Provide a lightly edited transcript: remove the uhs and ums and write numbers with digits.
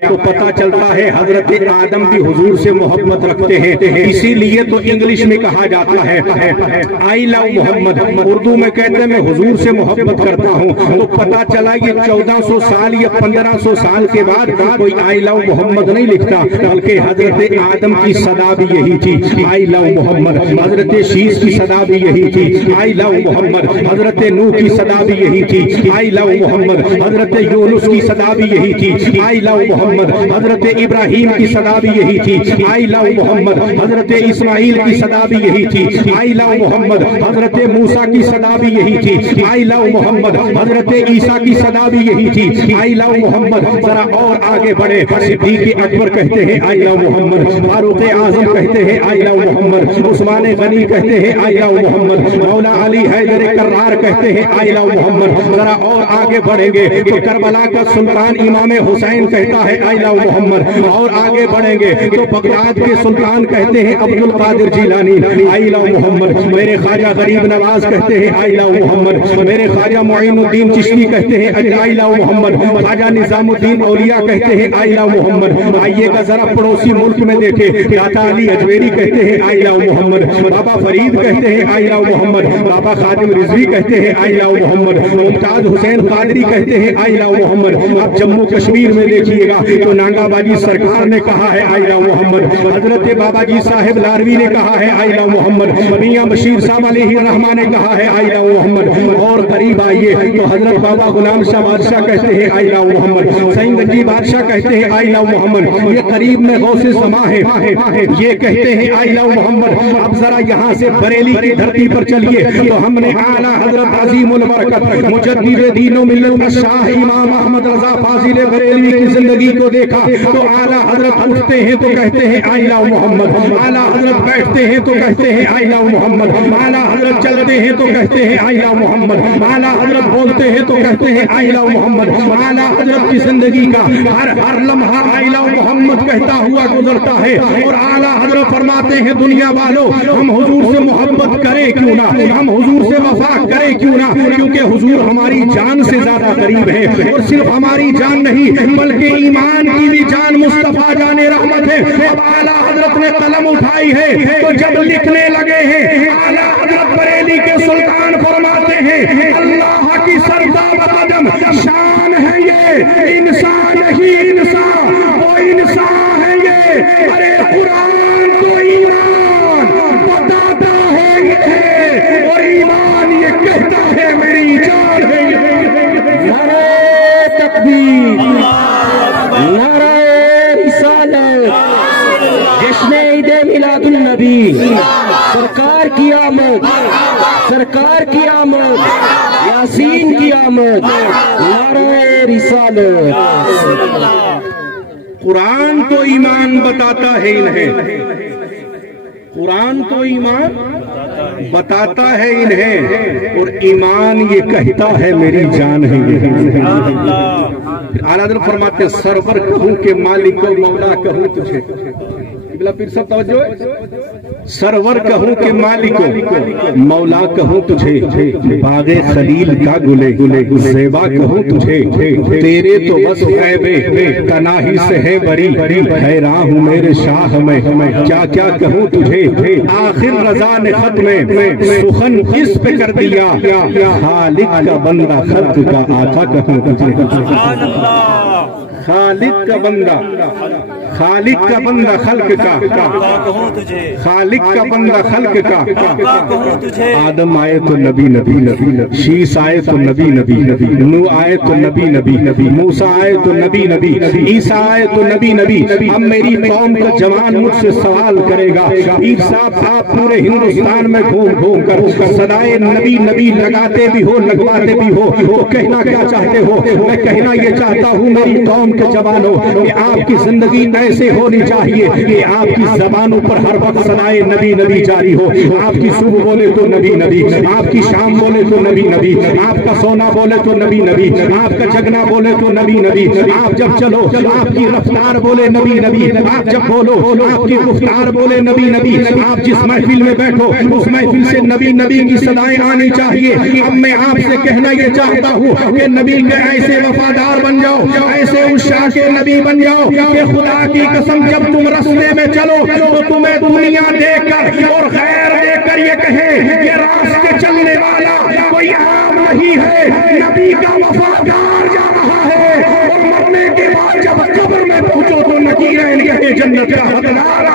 तो पता चलता है हजरत आदम भी हुजूर से मोहब्बत रखते हैं, इसीलिए तो इंग्लिश में कहा जाता है आई लव मोहम्मद। उर्दू में कहते हैं मैं हुजूर से मोहब्बत करता हूँ। तो पता चला ये 1400 साल या 1500 साल के बाद कोई आई लव मोहम्मद नहीं लिखता, बल्कि हजरत आदम की सदा भी यही थी, आई लव मोहम्मद। हजरत शीश की सदा भी यही थी, आई लव मोहम्मद। हजरत नूह की सदा भी यही थी, आई लव मोहम्मद। हजरत यूनुस की सदा भी यही थी, आई लव मोहम्मद। हजरत इब्राहिम की सदा भी यही थी, आई लव मोहम्मद। हजरत इस्माइल की सदा भी यही थी, आई लव मोहम्मद। हजरत मूसा की सदा भी यही थी, आई लव मोहम्मद। हजरत ईसा की सदा भी यही थी, आई लव मोहम्मद। जरा और आगे बढ़े, सिद्दीक अकबर कहते हैं आई लव मोहम्मद, फारूक आजम कहते हैं आई लव मोहम्मद, उस्मान गनी कहते हैं आई लव मोहम्मद, मौला अली हैदर कर्रार कहते हैं आई लव मोहम्मद। जरा और आगे बढ़ेंगे तो करबला का सुल्तान इमाम हुसैन कहता है आई लव मोहम्मद। और आगे बढ़ेंगे तो बगदाद के सुल्तान कहते हैं अब्दुल कादिर जिलानी आई लव मोहम्मद। मेरे ख्वाजा गरीब नवाज कहते हैं आई लव मोहम्मद। मेरे ख्वाजा मोइनुद्दीन चिश्ती कहते हैं आई लव मोहम्मद। ख्वाजा निजामुद्दीन औलिया कहते हैं आई लव मोहम्मद। आइएगा जरा पड़ोसी मुल्क में देखे, दाता अली अजमेरी कहते हैं आई लव मोहम्मद। बाबा फरीद कहते हैं आई लव मोहम्मद। बाबा खादिम रिजवी कहते हैं आई लव मोहम्मद। मुमताज हुसैन कादरी कहते हैं आई लव मोहम्मद। अब जम्मू कश्मीर में देखिएगा तो नांगाबाजी सरकार ने कहा है आई लव मोहम्मद। हजरत बाबाजी साहेब लारवी ने कहा है आई लव मोहम्मद। मियां बशीर साहब अलैहिर्रहमान ने कहा है आई लव मोहम्मद। और करीब आइए तो हजरत बाबा गुलाम शाह बादशाह कहते हैं आई लव मोहम्मद। सईद बादशाह कहते हैं आई लव मोहम्मद। ये करीब में गौसे समा है, ये कहते हैं आई लव मोहम्मद। अब जरा यहाँ से बरेली की धरती पर चलिए तो हमने आला हजरत अजीमुल बरकत मुजद्दिद दीनो मिल्लत का शाह इमाम अहमद रजा फाजिल बरेलवी की जिंदगी को देखा तो आला हजरत उठते हैं तो कहते हैं आई लव मोहम्मद। आला हजरत बैठते हैं तो कहते हैं आई लव मोहम्मद। आला हजरत चलते हैं तो कहते हैं आई लव मोहम्मद। आला हजरत बोलते हैं तो कहते हैं आई लव मोहम्मद। आला हजरत की जिंदगी का हर लम्हा आई लव मोहम्मद कहता हुआ गुजरता है। और आला हजरत फरमाते हैं दुनिया वालों हम हुजूर से मोहब्बत करें क्यों ना, हम हुजूर से वफा करें क्यों ना, क्योंकि हुजूर हमारी जान से ज्यादा करीब है। और सिर्फ हमारी जान नहीं बल्कि ईमान की भी जान मुस्तफा जाने रहमत है। अब आला हजरत ने कलम उठाई है तो जब लिखने लगे हैं आला हजरत बरेली के सुल्तान फरमाते हैं अल्लाह की सरदार कदम शान है ये, इंसान ही इंसान, वो इंसान है ये। अरे कुरान तो ईमान बताता है ये, और ईमान ये कहता है मेरी जान है ये। नारे तकबीर, नारे रिसालत, जश्न ईद मिलादुन नबी, सरकार की आमद, सरकार की आमद, यासीन की आमद, नारे रिसालत। कुरान तो ईमान बताता है इन्हें, कुरान तो ईमान बताता है इन्हें, और ईमान ये कहता है मेरी जान है ये। आला हज़रत फरमाते सरवर कहूं के मालिक को मौला कहूं तुझे, फिर सब तवज्जो है। सरवर कहूं के मालिक को मौला कहूं तुझे, बागे खलील का गुले गुले सेवा कहूं तुझे, तेरे तो बस ऐबे तनाही से है बरी, हैरान हूँ मेरे शाह में क्या क्या कहूं तुझे। आखिर रजा ने खत में सुखन इस पे कर दिया, खालिक का बंदा खल्क का आका कहूं तुझे। खालिक का बंदा, खालिक का बंदा खल्क का, खालिक का बंदा खल्क का। आदम आए तो नबी नबी नबी, शीश आए तो नबी नबी नबी, नूह आए तो नबी नबी नबी, मूसा आए तो नबी नबी, ईसा आए तो नबी नबी। अब मेरी कौम का जवान मुझसे सवाल करेगा, पीर साहब आप पूरे हिंदुस्तान में घूम घूम कर सदाए नबी नबी लगाते भी हो लगवाते भी हो, तो कहना क्या चाहते हो? मैं कहना ये चाहता हूँ मेरी कौम के जवानों कि आपकी जिंदगी ऐसे होनी चाहिए कि आपकी जबानों पर हर वक्त सदाए नबी नबी जारी हो। आपकी सुबह बोले तो नबी नबी, आपकी शाम बोले तो नबी नबी, आपका सोना बोले तो नबी नबी, आपका जगना बोले तो नबी नबी, आप जब चलो आपकी रफ्तार बोले नबी नबी, आप जब बोलो आपकी रफ्तार बोले नबी नबी, आप जिस महफिल में बैठो उस महफिल से नबी नबी की सदाएं आनी चाहिए। अब मैं आपसे कहना ये चाहता हूँ कि नबी के ऐसे वफादार बन जाओ, ऐसे उस शाह के नबी बन जाओ कि खुदा की कसम जब तुम रास्ते में चलो तो तुम्हें दुनिया देखकर और खैर देखकर ये कहे ये रास्ते चलने वाला कोई आम नहीं है, नबी का वफादार जा रहा है। और मरने के बाद जब कब्र में पहुंचो तो नकीरें कहे जन्नत का हकदार